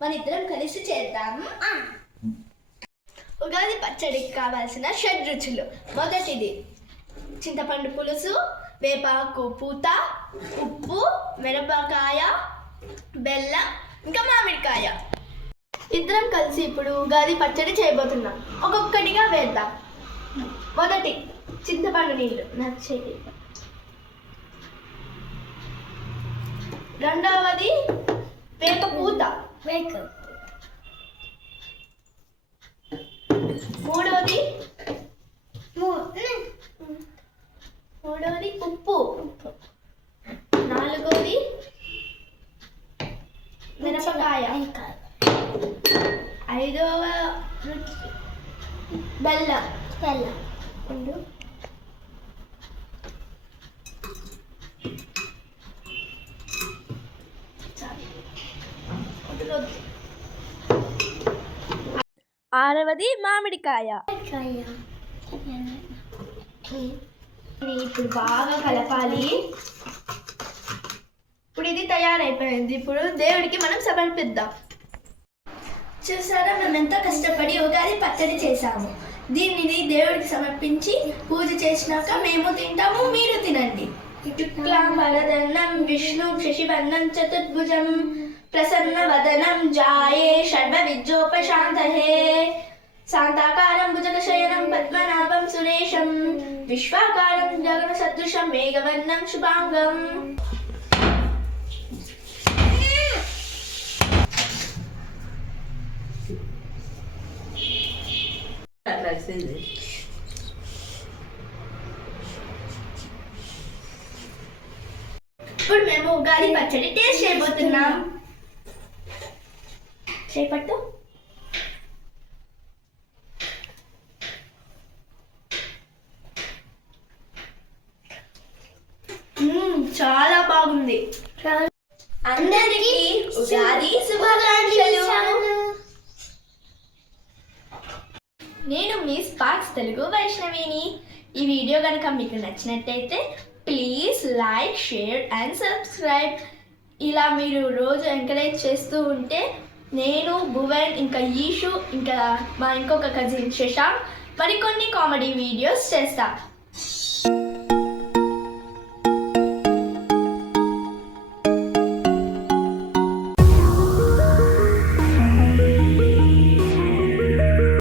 మన ఇద్దరం కలిసి చేద్దాము. ఉగాది పచ్చడికి కావాల్సిన షడ్రుచులు. మొదటిది చింతపండు పులుసు, వేపాకు పూత, ఉప్పు, మిరపకాయ, బెల్లం, ఇంకా మామిడికాయ. ఇద్దరం కలిసి ఇప్పుడు ఉగాది పచ్చడి చేయబోతున్నాం. ఒక్కొక్కటిగా వేద్దాం. మొదటి చింతపండు నీళ్ళు నచ్చేది. రెండవది వేప పూత. మూడవది ఉప్పు. నాలుగవది మిరపకాయ. ఐదవ బెల్లం. ఆరవది మామిడికాయ. ఇప్పుడు బాగా కలపాలి. ఇప్పుడు ఇది తయారైపోయింది. ఇప్పుడు దేవుడికి మనం సమర్పిద్దాం. చూసారా, మేము ఎంతో కష్టపడి ఉగాది పచ్చడి చేసాము. దీనిని దేవుడికి సమర్పించి పూజ చేసినాక మేము తింటాము, మీరు తినండి. శుక్లాంబరధరం విష్ణు శశివర్ణం చతుర్భుజం ప్రసన్నవదనం ధ్యాయే సర్వవిద్యోపశాంతయే శాంతాకారం భుజగశయనం పద్మనాభం సురేశం విశ్వాకారం గగనసదృశం మేఘవర్ణం శుభాంగం. ఇప్పుడు మేము ఉగాది పచ్చడి టేస్ట్ చేయబోతున్నాం. చేపట్టు. చాలా బాగుంది. అందరికీ ఉగాది శుభాకాంక్షలు. నేను మీ స్పార్క్స్ తెలుగు వైష్ణవిని. ఈ వీడియో కనుక మీకు నచ్చినట్టయితే please like, share and subscribe. ఇలా మీరు రోజు ఎంకరేజ్ చేస్తూ ఉంటే నేను, భువన్, ఇంకా ఈషు, ఇంకా మా ఇంకొక కజిన్ శశాంక్ మరికొన్ని కామెడీ వీడియోస్ చేస్తా.